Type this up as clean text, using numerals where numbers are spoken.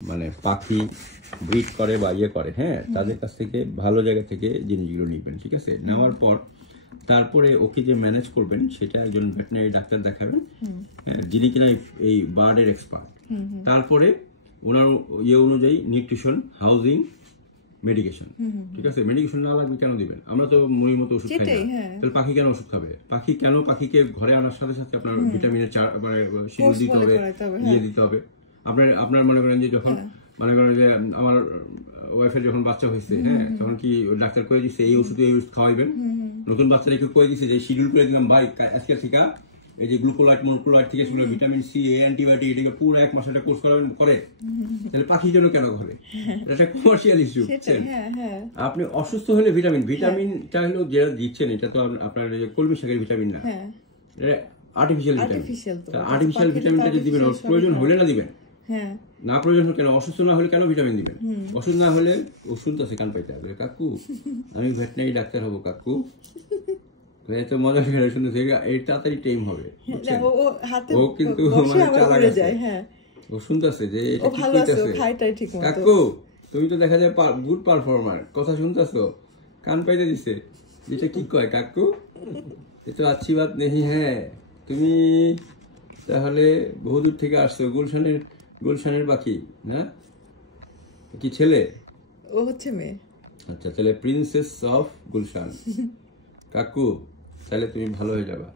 মানে পাখি ব্রিড করে বা ইয়ে করে, হ্যাঁ, তাদের কাছ থেকে ভালো জায়গা থেকে জিনিসগুলো নিবেন, ঠিক আছে? নেওয়ার পর তারপরে ওকে যে ম্যানেজ করবেন সেটা একজন ভেটেরিনারি ডাক্তার দেখাবেন, যিনি কিনা এই বার্ডের এক্সপার্ট। তারপরে ওনার ইয়ে অনুযায়ী নিউট্রিশন, হাউজিং, মেডিকেশন, ঠিক আছে? মেডিকেশন না লাগবে কেন দিবেন? আমরা তো মনির মতো ওষুধ খাই না, তাহলে পাখি কেন ওষুধ খাবে? পাখি কেন? পাখিকে ঘরে আনার সাথে সাথে আপনার ভিটামিনের মানে শিডিউল দিতে হবে, ইয়ে দিতে হবে। আপনার মনে করেন যে যখন মনে করেন যে আমার ওয়াইফের যখন বাচ্চা হয়েছে, হ্যাঁ, তখন কি ডাক্তার করে দিচ্ছে এই ওষুধ খাওয়াইবেন? নতুন বাচ্চারা কেউ করে দিচ্ছে যে শিডিউল করে দিলাম, ভাই আজকে থেকে এই যে গ্লুকোলাইট, মনোক্লোলাইট থেকে শুরু ভিটামিন সি, অ্যান্টিবায়োটিক, এটাকে পুরো এক মাস একটা কোর্স করাবেন করে, তাহলে পাখির জন্য কেন করে? এটা কমার্শিয়াল ইস্যু। আপনি অসুস্থ হলে ভিটামিনটা হলো যেটা দিচ্ছেন, এটা তো আপনার কলমি শাকের ভিটামিন না, আর্টিফিশিয়াল ভিটামিন। আর্টিফিশিয়াল ভিটামিনটা যে দিবেন প্রয়োজন হলে না দিবেন, না প্রয়োজন হলে কেন? অসুস্থ না হলে কেন ভিটামিন দিবেন? অসুস্থ না হলে ও শুনতেছে কান পাইতে হবে, কাকু আমি ভেটেরিনারি ডাক্তার হবো কাকু, তো মজা করে শুনতেছে, এই তাড়াতাড়ি টাইম হবে। ও কিন্তু মানে চালাক আছে, ও শুনতেছে যে কাকু তুমি তো দেখা যায় গুড পারফর্মার, কথা শুনতেছো, কান পাইতে দিছে, যেটা কি কয় কাকু, এ তো আচ্ছি বাত নেই। হ্যাঁ, তুমি তাহলে বহুদূর থেকে আসছো, গুলশানের বাকি না? কি ছেলে? ও হচ্ছে মেয়ে। আচ্ছা, তাহলে প্রিন্সেস অফ গুলশান কাকু, তাহলে তুমি ভালো হয়ে যাবা।